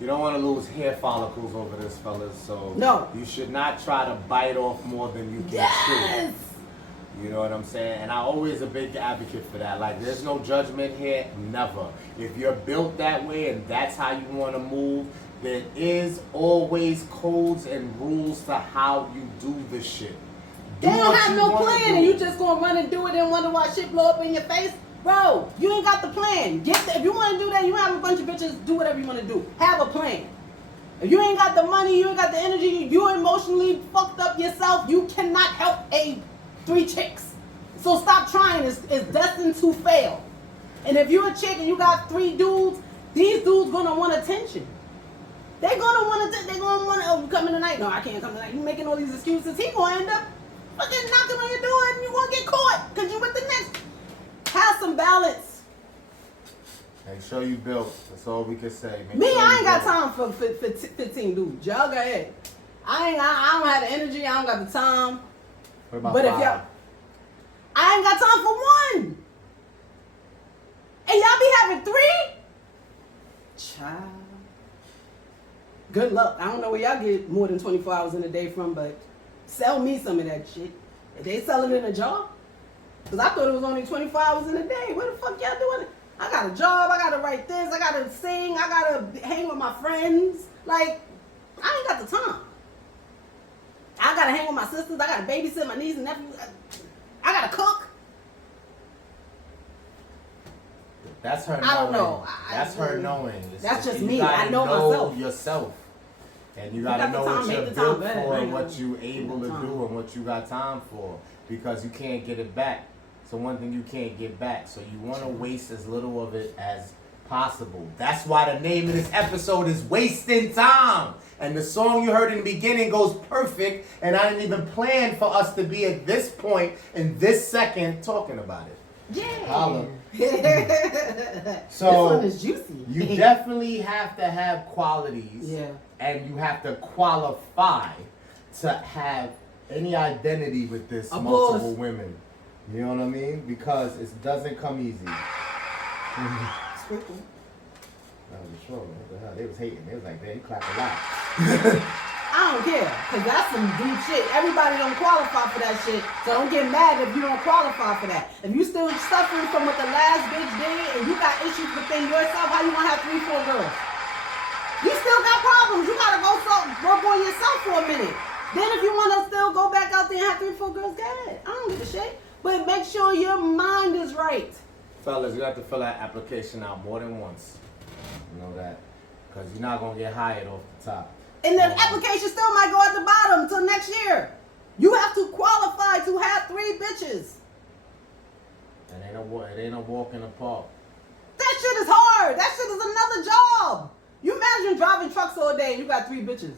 You don't want to lose hair follicles over this, fellas. So no. You should not try to bite off more than you can chew. You know what I'm saying? And I always a big advocate for that. Like, there's no judgment here. Never. If you're built that way and that's how you want to move, there is always codes and rules to how you do the shit. They don't have no plan and you just gonna run and do it and wonder why shit blow up in your face. Bro, you ain't got the plan. If you want to do that, you have a bunch of bitches, do whatever you want to do. Have a plan. If you ain't got the money, you ain't got the energy, you're emotionally fucked up yourself, you cannot help 3 chicks. So stop trying. It's destined to fail. And if you're a chick and you got 3 dudes, these dudes gonna want attention. They're gonna want to, oh, you coming tonight? No, I can't come tonight. You making all these excuses. He gonna end up fucking knocking on your door and you gonna get caught because you with the next. Have some balance. Make sure you built. That's all we can say. I ain't got time for 15 dudes. Y'all go ahead. I don't have the energy. I don't got the time. What about but 5? if y'all, I ain't got time for 1. And y'all be having 3? Child. Good luck. I don't know where y'all get more than 24 hours in a day from, but sell me some of that shit. If they sell it in a jar, because I thought it was only 24 hours in a day. Where the fuck y'all doing it? I got a job. I gotta write this. I gotta sing. I gotta hang with my friends. Like, I ain't got the time. I gotta hang with my sisters. I gotta babysit my nieces and nephews. I gotta cook. That's her knowing. I don't know. That's her knowing. That's just You me. gotta I know myself. yourself. And you got gotta the know time, what make you're the time built better. for I and ain't what got- you able to time. do and what you got time for. Because you can't get it back. So one thing you can't get back. So you want to waste as little of it as possible. That's why the name of this episode is Wasting Time. And the song you heard in the beginning goes perfect. And I didn't even plan for us to be at this point in this second talking about it. Yeah. Holla. This So one is juicy. you definitely have to have qualities. Yeah. And you have to qualify to have any identity with this Of multiple course. women. You know what I mean? Because it doesn't come easy. Sprinkle. That was a show. What the hell? They was hating. They was like, "Damn, you clap a lot." I don't care, cause that's some deep shit. Everybody don't qualify for that shit, so don't get mad if you don't qualify for that. If you still suffering from what the last bitch did, and you got issues within yourself, how you gonna have 3, 4 girls? You still got problems. You gotta go work on yourself for a minute. Then if you wanna still go back out there and have 3, 4 girls, go ahead. I don't give a shit. But make sure your mind is right. Fellas, you have to fill that application out more than once. You know that? Because you're not going to get hired off the top. And the application still might go at the bottom until next year. You have to qualify to have 3 bitches. And it ain't a walk in the park. That shit is hard. That shit is another job. You imagine driving trucks all day and you got 3 bitches.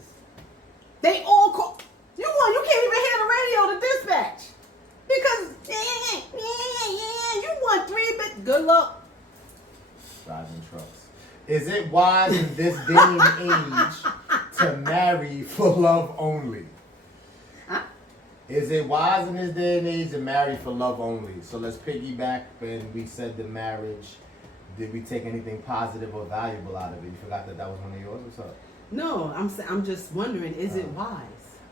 They all call. You can't even hear the radio to dispatch. Because you want 3 bitches. Good luck. Driving trucks. Is it wise in this day and age to marry for love only? Huh? Is it wise in this day and age to marry for love only? So let's piggyback when we said the marriage. Did we take anything positive or valuable out of it? You forgot that was one of yours? What's up? No, I'm just wondering, is it wise?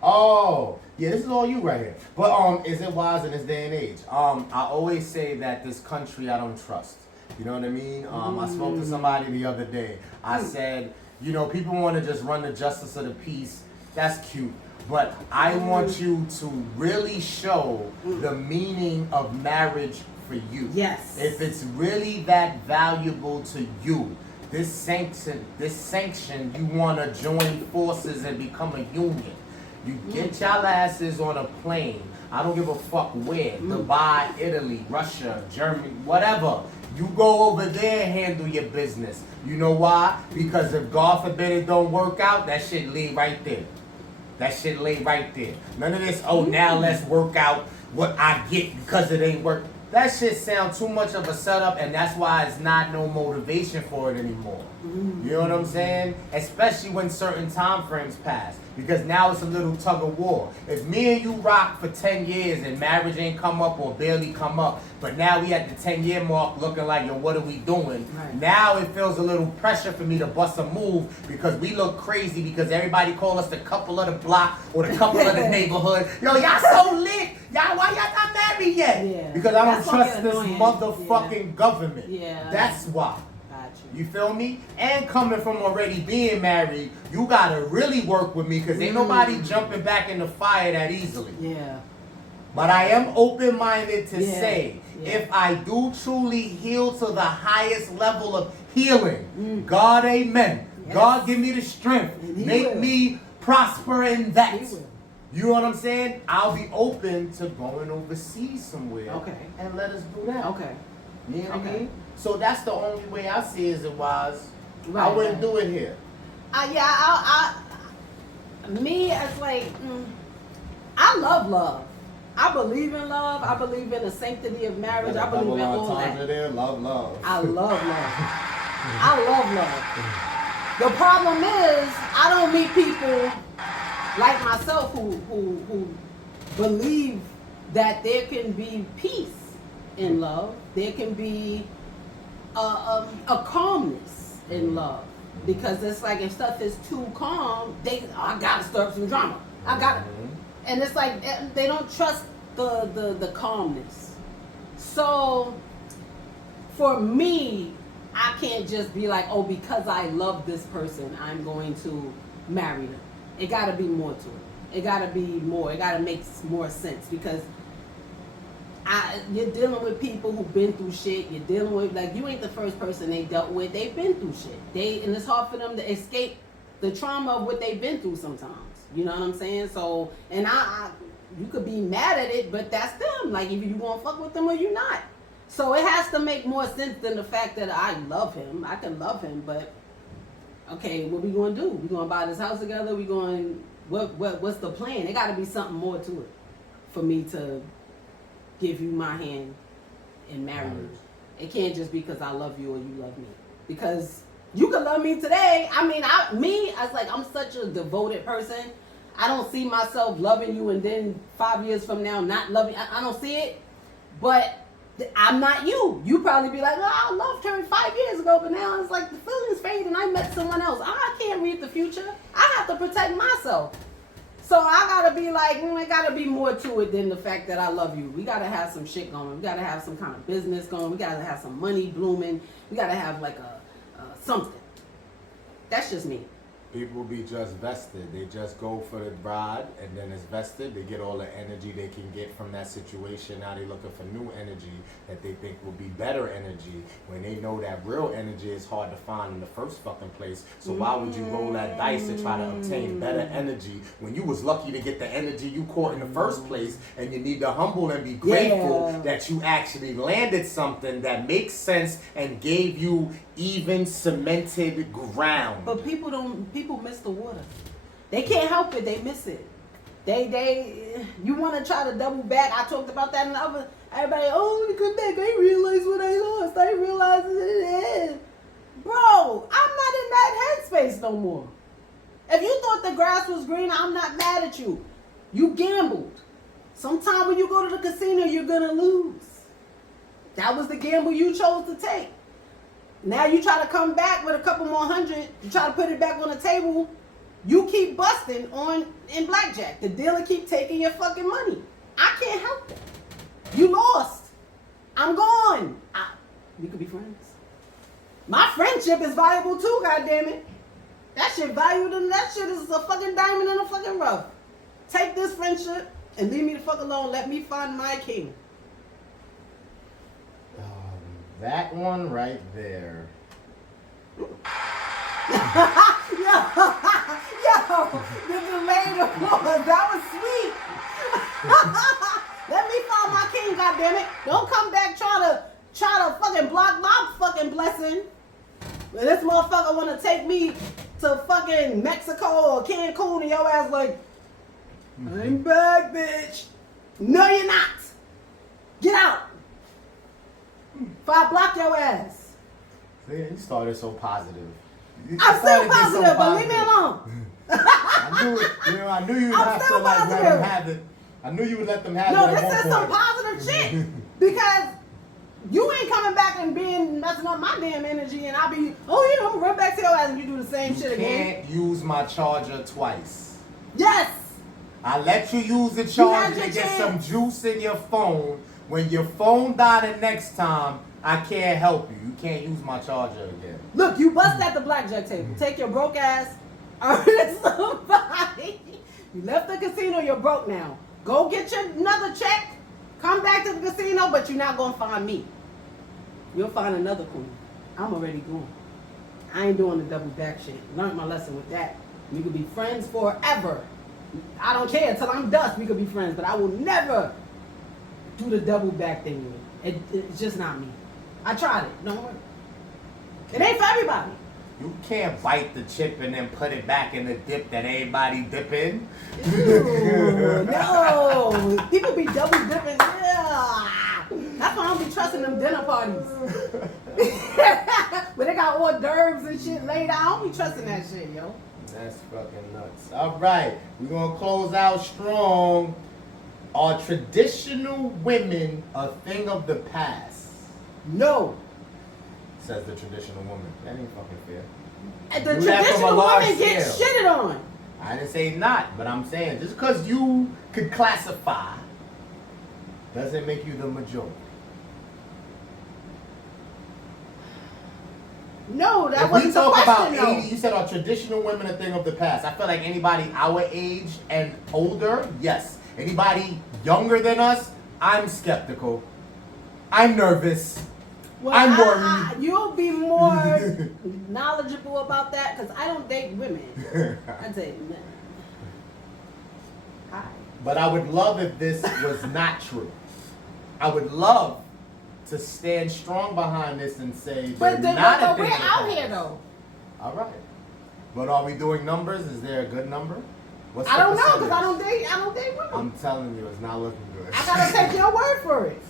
Oh, yeah, this is all you right here. But is it wise in this day and age? I always say that this country I don't trust. You know what I mean? I spoke to somebody the other day. I said, you know, people want to just run the justice of the peace. That's cute. But I want you to really show the meaning of marriage for you. Yes. If it's really that valuable to you, this sanction, you want to join forces and become a union. You get y'all asses on a plane. I don't give a fuck where. Dubai, Italy, Russia, Germany, whatever. You go over there and handle your business. You know why? Because if God forbid it don't work out, that shit lay right there. That shit lay right there. None of this, oh, now let's work out what I get because it ain't work. That shit sounds too much of a setup, and that's why it's not no motivation for it anymore. You know what I'm saying? Especially when certain time frames pass. Because now it's a little tug of war. If me and you rock for 10 years and marriage ain't come up or barely come up, but now we at the 10-year mark looking like, yo, what are we doing? Right. Now it feels a little pressure for me to bust a move because we look crazy because everybody call us the couple of the block or the couple of the neighborhood. Yo, y'all so lit. Y'all, why y'all not married yet? Yeah. Because I don't That's trust fucking this annoying. motherfucking government. Yeah. That's why. Got You feel me? And coming from already being married, you gotta really work with me because ain't nobody jumping back in the fire that easily. Yeah. But I am open-minded to Yeah. say, Yeah. if I do truly heal to the highest level of healing, God, amen. Yes. God, give me the strength. And he Make will. me prosper in that. He will. You know what I'm saying? I'll be open to going overseas somewhere. Okay. And let us do that. Okay. You know what I Okay. mean? So that's the only way I see it was. I Right, wouldn't right. do it here. Me as like, I love love. I believe in love. I believe in the sanctity of marriage. I believe in all that. There, love. I love love. I love love. The problem is, I don't meet people like myself who believe that there can be peace in love. There can be a calmness in love. Because it's like if stuff is too calm, I gotta stir up some drama. I gotta, and it's like they don't trust the calmness. So for me, I can't just be like, oh, because I love this person, I'm going to marry them. It got to be more to it. It got to be more. It got to make more sense because you're dealing with people who've been through shit. You're dealing with, like, you ain't the first person they dealt with. They've been through shit. And it's hard for them to escape the trauma of what they've been through sometimes. You know what I'm saying? So, and you could be mad at it, but that's them. Like, either you gonna fuck with them or you not. So it has to make more sense than the fact that I love him. I can love him, but okay, what we gonna do? We gonna buy this house together? We going what's the plan? It gotta be something more to it for me to give you my hand and marry you. It can't just be because I love you or you love me. Because you can love me today. I mean, I was like, I'm such a devoted person. I don't see myself loving you and then 5 years from now not loving. I don't see it. But I'm not you. You probably be like, oh, I loved her 5 years ago, but now it's like the feelings fade and I met someone else. I can't read the future. I have to protect myself. So I gotta be like, it gotta be more to it than the fact that I love you. We gotta have some shit going. We gotta have some kind of business going. We gotta have some money blooming. We gotta have like a something. That's just me. People be just vested. They just go for the ride and then it's vested. They get all the energy they can get from that situation. Now they looking for new energy that they think will be better energy when they know that real energy is hard to find in the first fucking place. So why would you roll that dice to try to obtain better energy when you was lucky to get the energy you caught in the first place? And you need to humble and be grateful that you actually landed something that makes sense and gave you even cemented ground. But people miss the water. They can't help it. They miss it. You want to try to double back. I talked about that in the other. Everybody, oh, let me come back. I didn't realize what I lost. I didn't realize it. Bro, I'm not in that headspace no more. If you thought the grass was greener, I'm not mad at you. You gambled. Sometime when you go to the casino, you're going to lose. That was the gamble you chose to take. Now you try to come back with a couple more hundred. You try to put it back on the table. You keep busting in blackjack. The dealer keep taking your fucking money. I can't help it. You lost. I'm gone. We could be friends. My friendship is valuable too, goddammit. That shit valued and that shit is a fucking diamond in a fucking rough. Take this friendship and leave me the fuck alone. Let me find my king. That one right there. Yo, the delayed applause. That was sweet. Let me find my king, goddammit. Don't come back try to fucking block my fucking blessing. When this motherfucker wanna take me to fucking Mexico or Cancun and your ass like, I'm back, bitch. No, you're not. Get out. If I block your ass. See, you started so positive. I'm still positive, but leave me alone. I knew you'd have to like let them have it. I knew you would let them have it. No, this is some positive shit. Because you ain't coming back and messing up my damn energy and I'll be, oh yeah, I'm gonna run back to your ass and you do the same shit again. You can't use my charger twice. Yes. I let you use the charger to get some juice in your phone. When your phone die the next time, I can't help you. You can't use my charger again. Look, you bust at the blackjack table. Take your broke ass, earn somebody. You left the casino, you're broke now. Go get your another check. Come back to the casino, but you're not gonna find me. You'll find another queen. I'm already gone. I ain't doing the double back shit. Learned my lesson with that. We could be friends forever. I don't care till I'm dust. We could be friends, but I will never do the double back thing with it. It's just not me. I tried it. Don't work. It ain't for everybody. You can't bite the chip and then put it back in the dip that everybody dip in. Ew, no. People be double dipping. Yeah. That's why I don't be trusting them dinner parties. Where they got hors d'oeuvres and shit laid out. I don't be trusting that shit, yo. That's fucking nuts. All right. We're going to close out strong. Are traditional women a thing of the past? No. Says the traditional woman. That ain't fucking fair. And the Do that from a traditional large women get scale. shitted on. I didn't say not, but I'm saying just because you could classify doesn't make you the majority. No, that If we wasn't the talk about question, 80, though. you said our traditional women a thing of the past. I feel like anybody our age and older, yes. Anybody younger than us, I'm skeptical. I'm nervous. Well, I'm worried. you'll be more knowledgeable about that because I don't date women. I date men. Hi. But I would love if this was not true. I would love to stand strong behind this and say But they're not a we're thing of the out past. here though. All right. But are we doing numbers? Is there a good number? What's I the don't know because percentage? I don't date women. I'm telling you, it's not looking good. I gotta take your word for it.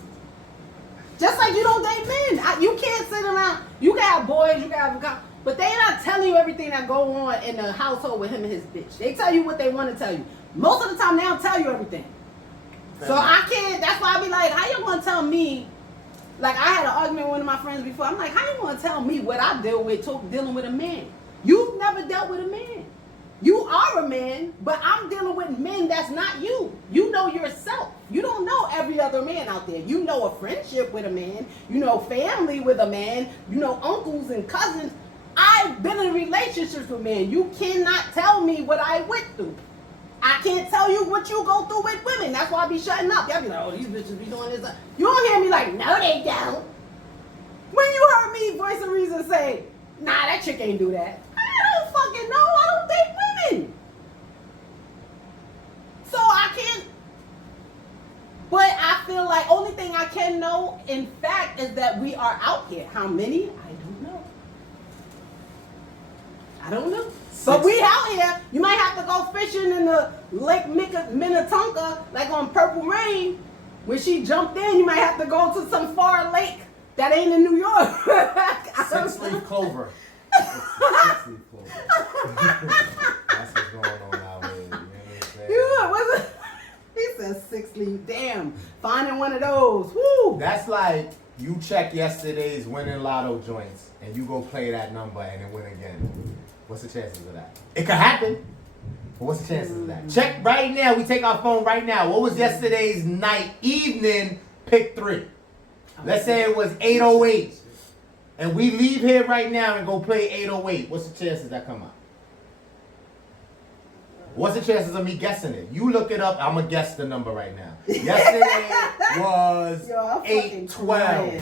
Just like you don't date men. You can't sit around. You can have boys, you can have guys, but they not telling you everything that go on in the household with him and his bitch. They tell you what they want to tell you. Most of the time, they don't tell you everything. So I can't. That's why I be like, how you gonna tell me? Like I had an argument with one of my friends before. I'm like, how you gonna tell me what I deal with dealing with a man? You've never dealt with a man. You are a man, but I'm dealing with men that's not you. You know yourself. You don't know every other man out there. You know a friendship with a man. You know family with a man. You know uncles and cousins. I've been in relationships with men. You cannot tell me what I went through. I can't tell you what you go through with women. That's why I be shutting up. Y'all be like, oh, these bitches be doing this. You don't hear me like, no, they don't. When you heard me voice of reason say, nah, that chick ain't do that. I don't fucking know. I don't date women. So I can't. But I feel like only thing I can know, in fact, is that we are out here. How many? I don't know. I don't know. But we out here. You might have to go fishing in the Lake Minnetonka, like on Purple Rain. When she jumped in, you might have to go to some far lake that ain't in New York. Six-leaf clover. Six-leaf clover. That's what's going on out here. You know what I'm saying? He said 6-leaf. Damn. Finding one of those. Woo. That's like you check yesterday's winning lotto joints and you go play that number and it win again. What's the chances of that? It could happen. But what's the chances of that? Check right now. We take our phone right now. What was yesterday's evening pick 3? Let's say it was 808. And we leave here right now and go play 808. What's the chances that come out? What's the chances of me guessing it? You look it up. I'm going to guess the number right now. Yesterday was 812.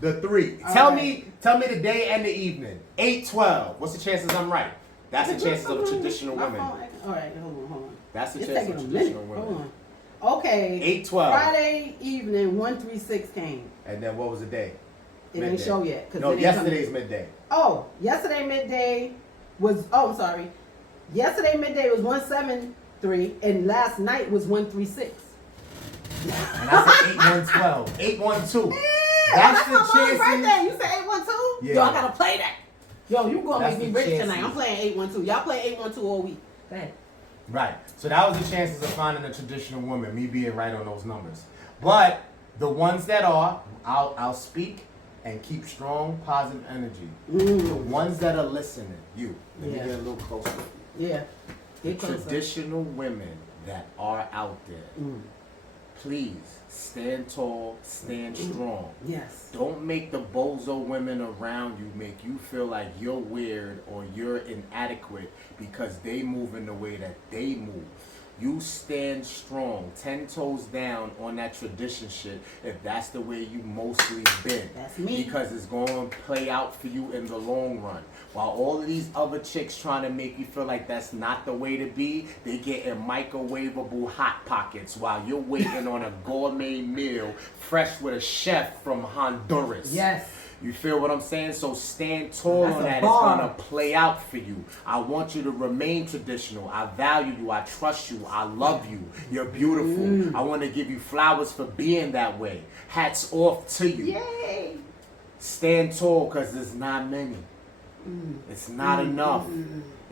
The 3. Tell me the day and the evening. 812. What's the chances I'm right? That's the chances of traditional women. All right, hold on. That's the It's chances taking of a minute. traditional women. Hold on. Okay. 812. Friday evening, 136 came. And then what was the day? It ain't show yet. 'Cause No, it ain't yesterday's coming. midday. Oh, yesterday midday was. Oh, I'm sorry. Yesterday midday was 173, and last night was 136. And I said 8112. 812. That's the my mom's chances. birthday. You said 812? Yeah. Yo, I gotta play that. Yo, you gonna That's make me the rich chances. tonight. I'm playing 812. Y'all play 812 all week. Go ahead. Right. So that was the chances of finding a traditional woman, me being right on those numbers. But the ones that are, I'll speak and keep strong, positive energy. The ones that are listening, you. Let me Yeah. get a little closer. Yeah. The Get closer. traditional women that are out there, please stand tall, stand strong. Yes. Don't make the bozo women around you make you feel like you're weird or you're inadequate because they move in the way that they move. You stand strong, 10 toes down on that tradition shit if that's the way you mostly been. That's me. Because it's going to play out for you in the long run. While all of these other chicks trying to make you feel like that's not the way to be, they get in microwavable hot pockets while you're waiting on a gourmet meal fresh with a chef from Honduras. Yes. You feel what I'm saying? So stand tall That's on a that. bar. It's going to play out for you. I want you to remain traditional. I value you. I trust you. I love you. You're beautiful. I want to give you flowers for being that way. Hats off to you. Yay. Stand tall because there's not many. It's not enough.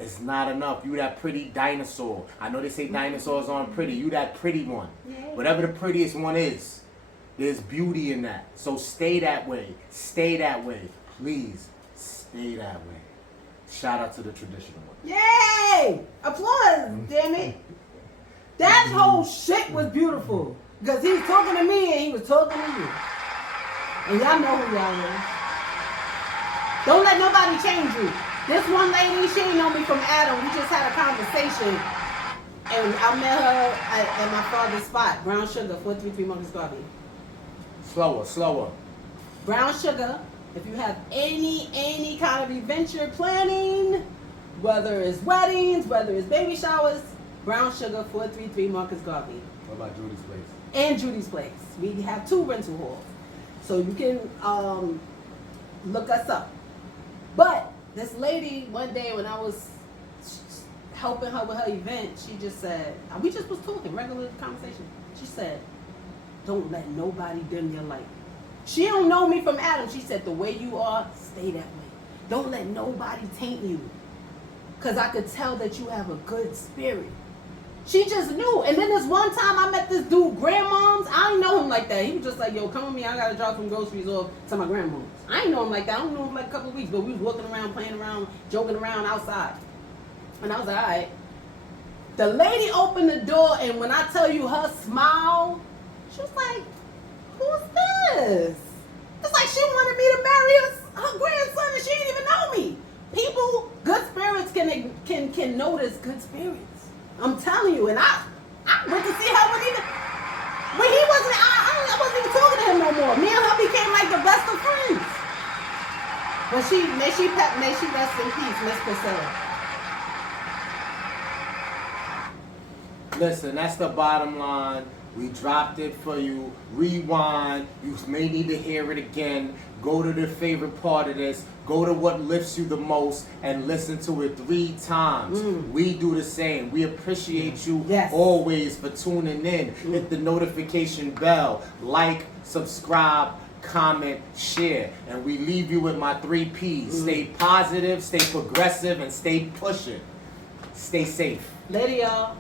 It's not enough. You that pretty dinosaur. I know they say dinosaurs aren't pretty. You that pretty one. Yay. Whatever the prettiest one is. There's beauty in that. So stay that way. Stay that way. Please stay that way. Shout out to the traditional one. Yay! Applause, damn it. That whole shit was beautiful. Because he was talking to me and he was talking to you. And y'all know who y'all is. Don't let nobody change you. This one lady, she ain't know me from Adam. We just had a conversation. And I met her at my father's spot, Brown Sugar, 433 Marcus Garvey. Slower. Brown Sugar, if you have any kind of event you're planning, whether it's weddings, whether it's baby showers, Brown Sugar, 433 Marcus Garvey. What about Judy's place? And Judy's Place. We have 2 rental halls. So you can look us up. But this lady, one day when I was helping her with her event, she just said, we just was talking, regular conversation. She said, don't let nobody dim your light. She don't know me from Adam. She said, the way you are, stay that way. Don't let nobody taint you. Because I could tell that you have a good spirit. She just knew. And then this one time I met this dude, grandmoms. I didn't know him like that. He was just like, yo, come with me. I got to drop some groceries off to my grandmoms. I didn't know him like that. I don't know him for like a couple of weeks. But we was walking around, playing around, joking around outside. And I was like, all right. The lady opened the door, and when I tell you her smile, she was like, who's this? It's like she wanted me to marry her grandson, and she didn't even know me. People, good spirits can notice good spirits. I'm telling you, and I went to see her when he wasn't. I wasn't even talking to him no more. Me and her became like the best of friends. But may she rest in peace, Miss Priscilla. Listen, that's the bottom line. We dropped it for you. Rewind. You may need to hear it again. Go to the favorite part of this. Go to what lifts you the most and listen to it 3 times. We do the same. We appreciate you always for tuning in. Hit the notification bell. Like, subscribe, comment, share. And we leave you with my 3 P's. Stay positive, stay progressive, and stay pushing. Stay safe. Later, y'all.